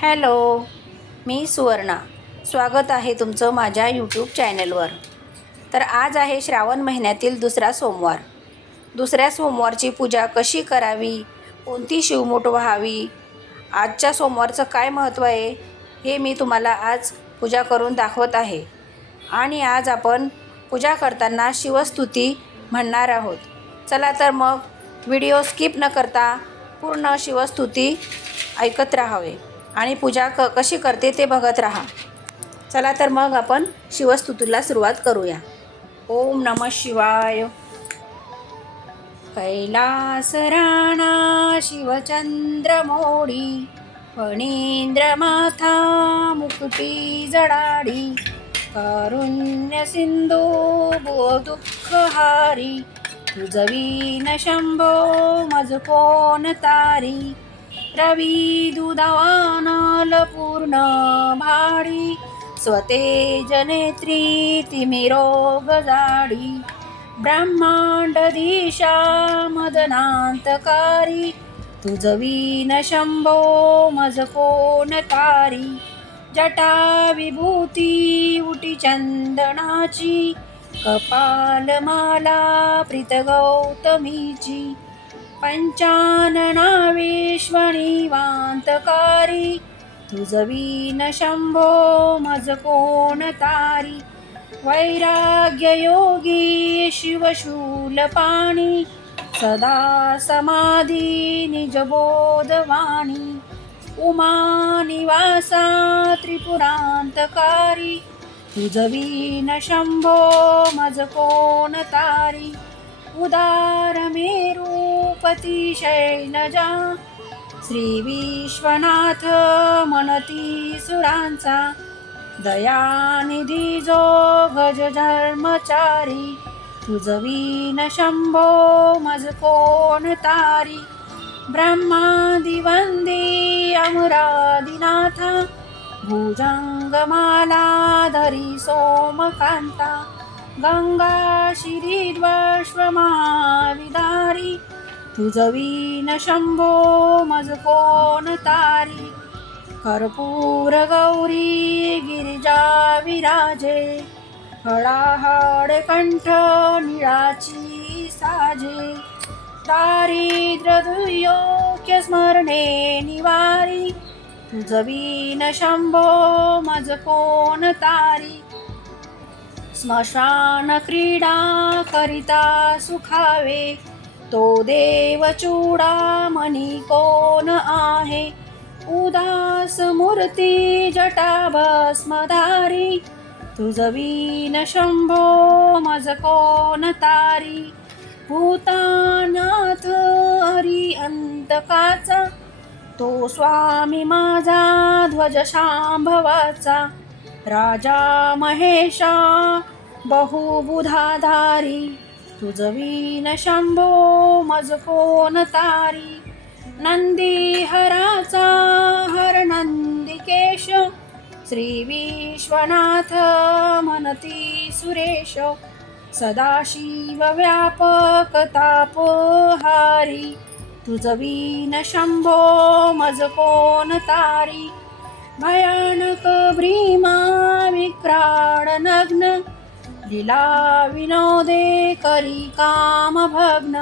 Hello, मी सुवर्णा. स्वागत आहे तुमचं माझ्या यूट्यूब चॅनलवर. तर आज आहे श्रावण महिन्यातील दुसरा सोमवार. दुसऱ्या सोमवारची पूजा कशी करावी, कोणती शिवमूठ व्हावी, आजच्या सोमवारचं काय महत्त्व आहे, हे मी तुम्हाला आज पूजा करून दाखवत आहे. आणि आज आपण पूजा करताना शिवस्तुती म्हणणार आहोत. चला तर मग व्हिडिओ स्किप न करता पूर्ण शिवस्तुती ऐकत राहावे आणि पूजा कशी करते ते बघत राहा. चला तर मग आपण शिवस्तुतीला सुरुवात करूया. ओम नमः शिवाय. कैलास राणा शिवचंद्र मोडी, फणींद्र माथा मुकुटी जडाडी, कारुण्य सिंधू दुःखहारी, तुझवीन शंभो मज कोण तारी, रवी दुधावानल पूर्ण भाडी, स्वतेज नेत्री तिमिरोग जाडी, ब्रह्मांड दिशा मदनांतकारी, तुझवीन शंभो मज कोण तारी, जटा विभूती उटी चंदनाची, कपाल माला प्रीत गौतमीची, पंचानना विश्वनिवांतकारी, तुझवीन शंभो मज कोण तारी, वैराग्य योगी शिवशूलपाणी, सदा समाधी निजबोधवाणी, उमा निवासा त्रिपुरांतकारी, तुझवीन शंभो मज कोण तारी, उदार मेरूपती शैलजा, श्री विश्वनाथ मनती सुरांचा, दयानिधी जो गज धर्मचारी, तुझवीन शंभो मज कोण तारी, ब्रह्मादि वंदी अमरादिनाथा, भुजंगमाला धरी सोमकांता, गंगा शिरीद्वश्व महाविदारी, तुझवीन शंभो मज कोण तारी, कर्पूर गौरी गिरिजा विराजे, हळाहळ कंठ निळाची साजे, दारिद्र्य दुर्योग्य स्मरणे निवारी, तुझवीन शंभो मज कोण तारी, स्मशान क्रीडा करिता सुखावे, तो देव चूडामणी कोण आहे, उदास मूर्ती जटा भस्मधारी, तुझवीन शंभो मज कोण तारी, भूतानाथ हरी अंतकाचा, तो स्वामी माझा ध्वज शांभवाचा, राजा महेशा बहुबुधाधारी, तुझवीन शंभो मज कोण तारी, नंदी हराचा हर नंदिकेश, श्री विश्वनाथ मनती सुरेश, सदाशिव व्यापक तापहारी, तुझवीन शंभो मज कोण तारी, भयानक भ्रीमा विक्राळ नग्न, लीला विनोदे करी काम भग्न,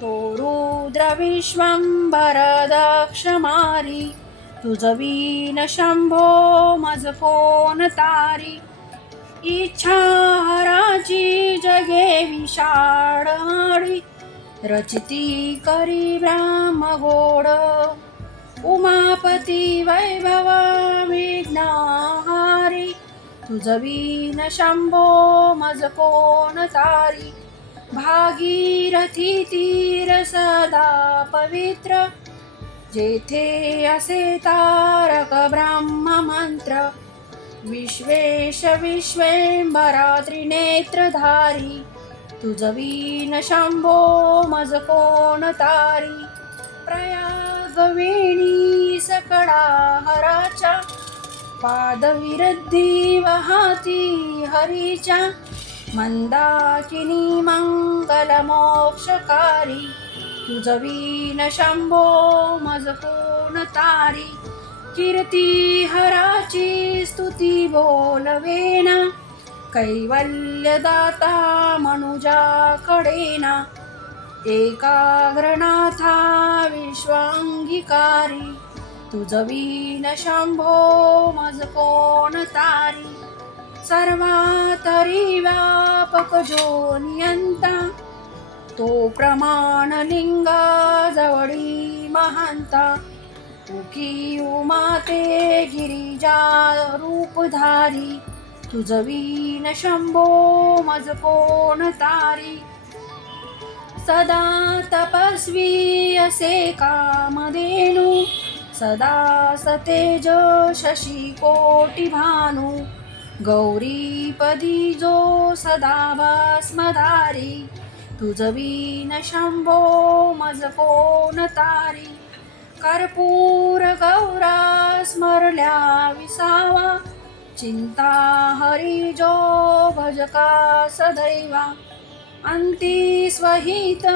तो रुद्र विश्वंभर दक्ष मारी, तुझवीन शंभो मज कोण तारी, इच्छा हराची जगे विशाळाडी, रचिती करी ब्रह्मगोड, उमापती वैभव विघ्नहारी, तुझवीन शंभो मज कोण तारी, भागीरथी तीर सदा पवित्र, जेथे असे तारक ब्रह्म मंत्र, विश्वेश विश्वेंबरा त्रिनेत्रधारी, तुझवीन शंभो मज कोण तारी, प्रयागवेणी सकळा हराच्या, पादविरुद्धी वहाती हरीच्या, मंदाकिनी मंगल मोक्षकारी, तुझवीन शंभो मज कोण तारी, कीर्ती हराची स्तुती बोलवेना, कैवल्यदाता मनुजा कडेना, एकाग्रनाथा विश्वांगीकारी, तुझवीन शंभो मज कोण तारी, सर्वातरी व्यापक जो नियंता, तो प्रमाण लिंगा जवळी महांता, उकी उमाते गिरिजा रूपधारी, तुझवीन शंभो मज कोण तारी, सदा तपस्वी असे कामधेनु, सदा सतेज शशी कोटी भानु, गौरीपदी जो सदा भस्मधारी, तुझवीन शंभो मज कोण तारी, कर्पूर गौरा स्मरल्या विसावा, चिंता हरी जो भजका सदैवा, अंती स्वहित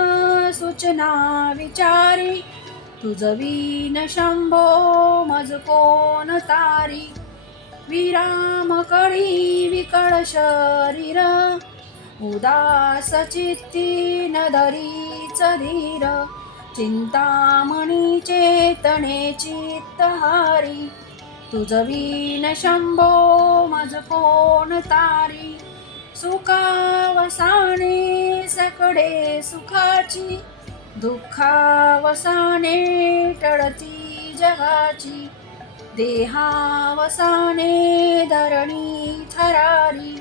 सूचना विचारी, तुझवीन शंभो मज कोण तारी, विराम कळी विकळ शरीर, उदास चित्ती न धरीच धीर, चिंतामणी चेतने चित्तहारी, तुझवीन शंभो मज कोण तारी, सुखावसाने सकळे सुखाची, दुःखावसाने टळती जगाची, देहावसाने धरणी थरारी,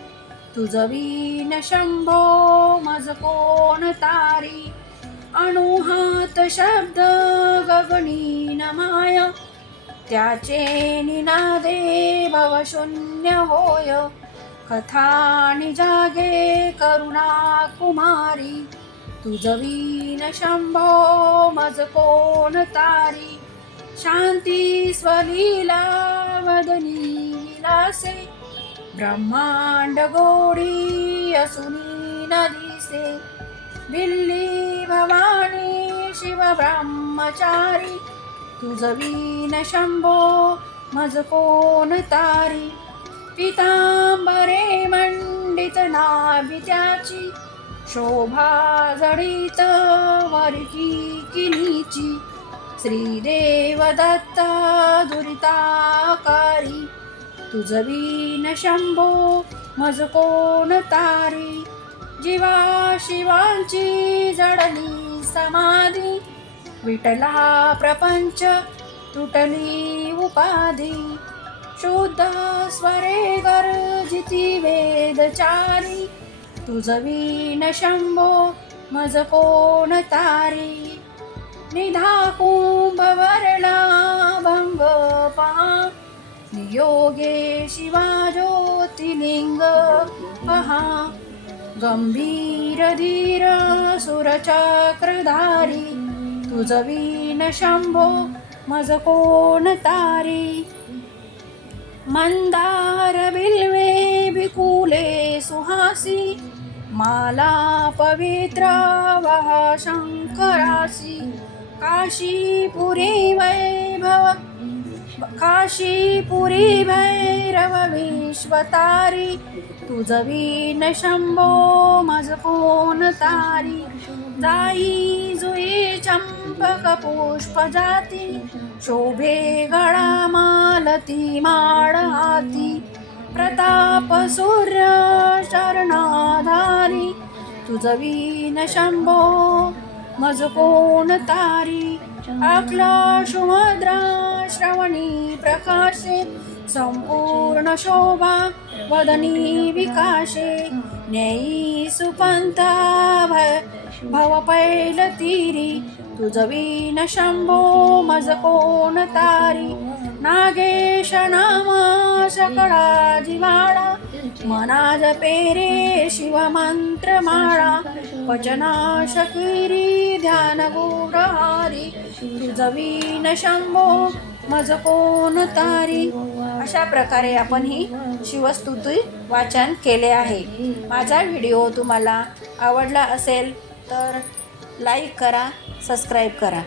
तुझवीन शंभो मज कोण तारी, अणुहात शब्द गगनी न माय, त्याचे निनादे भवशून्य होय, कथा निजागे करुणा कुमारी, तुझवीन शंभो मज कोण तारी, शांती स्वलीला वदनी विलासे, ब्रह्मांड गोडी असुनी न दिसे, बिल्ली भवानी शिव ब्रह्मचारी, तुझवीन शंभो मज कोण तारी, पितांबरे मंडित नाभि त्याची, शोभा जडित वरकी किनीची, श्रीदेव दत्ता दुरिताकारी, तुझवीन शंभो मज कोण तारी, जीवा शिवांची जडली समाधी, विठला प्रपंच तुटली उपाधी, शुद्ध स्वरे गर्जिती वेदचारी, तुझवीन शंभो मज कोण तारी, निधा कुंभ वरला भंग पहा, नियोगे शिवा ज्योतिलिंग पहा, गंभीर धीर सुरचक्रधारी, तुझवीन शंभो मज कोण तारी, मंदार बिल्वे विकुले सुहासी, माला पवित्र वह शंकरासी, काशीपुरी वैभव काशीपुरी भैरव विश्वतारी, तुझवीन शंभो मज कोण तारी, जाई जुई चंपक पुष्प जाती, शोभे गळा मालती माळ हाती, प्रताप सूर्य शरणाधारी, तुझवीन शंभो मज कोण तारी, अखला सुमद्रा श्रवणी प्रकाशे, संपूर्ण शोभा वदनी विकाशे, नेई सुपंथा भव पैल तीरी, तुझवीन शंभो मज कोण तारी, नागेश नामा सकळा जिवाळा, मना जपे रे शिव मंत्र माळा, वचना शकिरी ध्यान गुरहारी, तुझवीन शंभो मज कोण तारी. अशा प्रकारे आपण ही शिवस्तुती वाचन केले आहे. माझा व्हिडिओ तुम्हाला आवडला असेल तर लाईक करा, सबस्क्राईब करा.